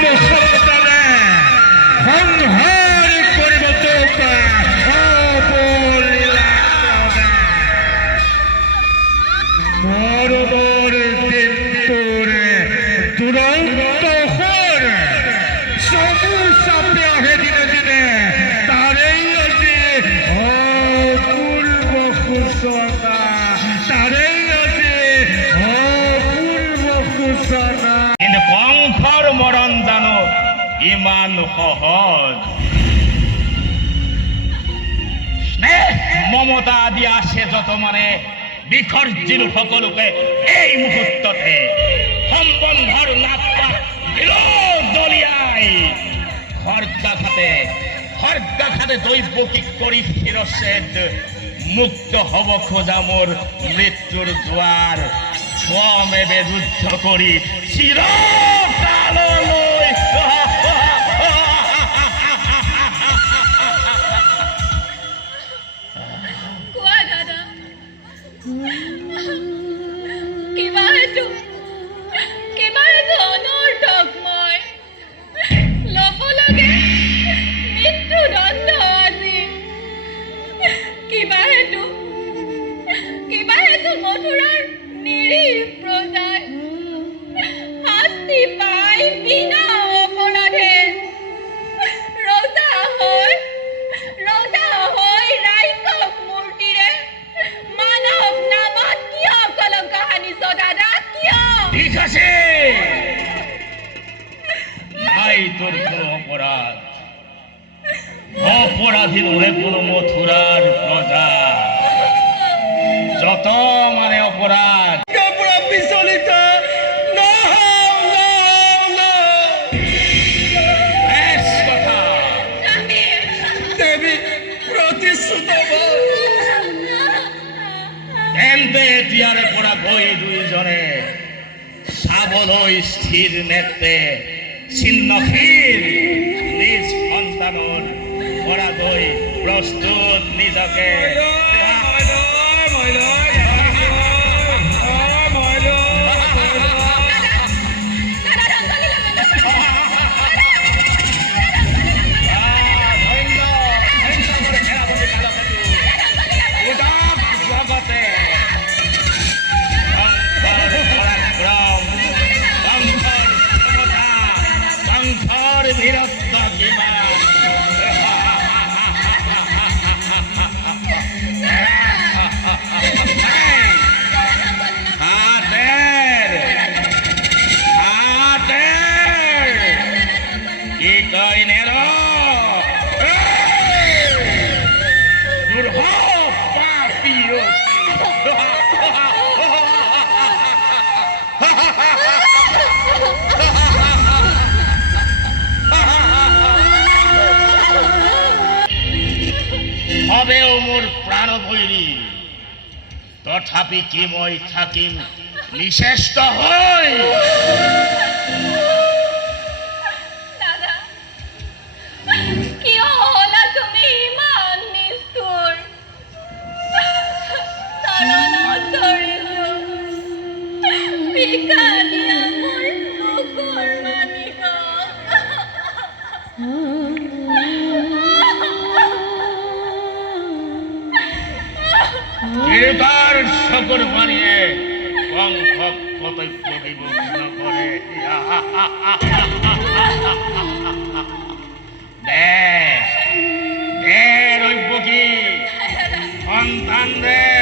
সন্তানে সংহাৰ কৰিব তোক মরণর দিনটোরে দুরন্ত হর সবু চাপে আহে দিনে দিনে তারেই আজি অপূর্ব সূচনা তারেই আজি অপূর্ব সূচনা কিন্তু কংসৰ মৰণ জানো ইমান সহজ স্নেহ মমতা আদি আছে যত মানে বিসৰ্জিল সকলোকে এই মুহূৰ্ততে সম্বন্ধৰ নাটপাত দলিয়াই খৰ্গাঘাতে দৈৱকীক কৰি শিৰচ্ছেদ মুক্ত হ'ব খোজা মোৰ মৃত্যুৰ দুৱাৰ স্বমেৱে যুদ্ধ কৰি চিৰকাললৈ মথুরার নিরীহ প্রজায় শাস্তি পাই বিনা অপরাধে রোজা হয় রাইকক মূর্তিরে মানব নামত কিয় কলঙ্ক হানিছ দাদা কিয় ঠিক আছে নাই তোর কোনো অপরাধী নহে কোনো মথুরার প্রজা যত মানে অপরাধ বিচলিত কথা দেবী প্রতিশ্রুত তেন্তে এতিয়াৰে পৰা গৈ দুইজনে চাবলৈ স্থিৰ নেত্ৰে ছিন্নশীল নিজ সন্তানৰ পৰা গৈ প্ৰস্তুত নিজকে হবেও মোৰ প্ৰাণ ভৈৰী তথাপি কি মই থাকিম নিশ্চেষ্ট হৈ দাদা কিয় হলা তুমি ইমান নিষ্ঠুৰ চৰণত ধৰিছো ভিক্ষা দিয়া মোৰ লোকৰ মালিকক তিৰোতাৰ চকুৰ পানীয়ে কংসক কৰ্তব্য বিমুখ নকৰে দে দৈৱকী সন্তান দে